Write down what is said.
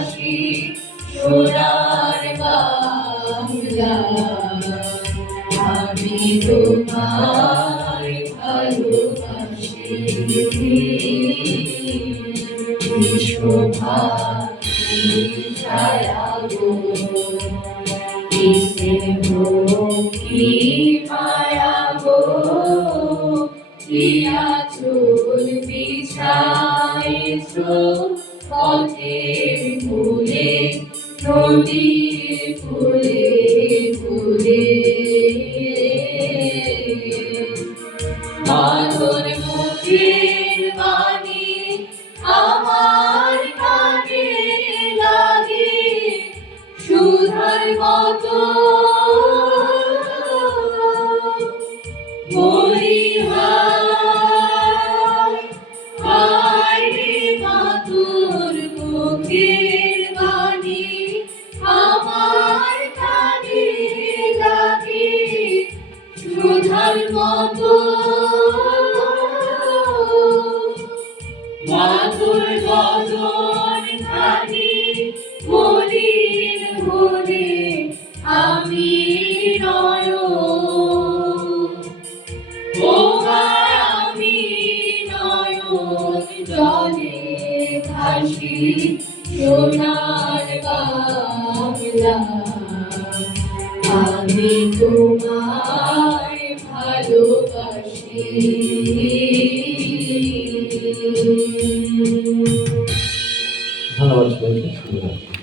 ভাসি সোনার বাংলা। আমি তোমায় ভালোবাসি, শোভা ছায়া গো, কি স্নেহ কি মায়া গো, কি আঁচল বিছাইছো পথের কূলে, নদীর কূলে কূলে। মাধুর মুখের বাণী আমার কানে লাগে সুধার মতো, বলি হায় রে মাধুর মুখের বাণী আমার কানে লাগে সুধার মতো। মাধুর বদন খানি মলিন হলে আমি নয়ন, ও আমি নয়ন জলে ভাসি সোনার বাংলা। আমি তোমায় ভালোবাসি। ধন্যবাদ সবাইকে, শুভরাত্রি।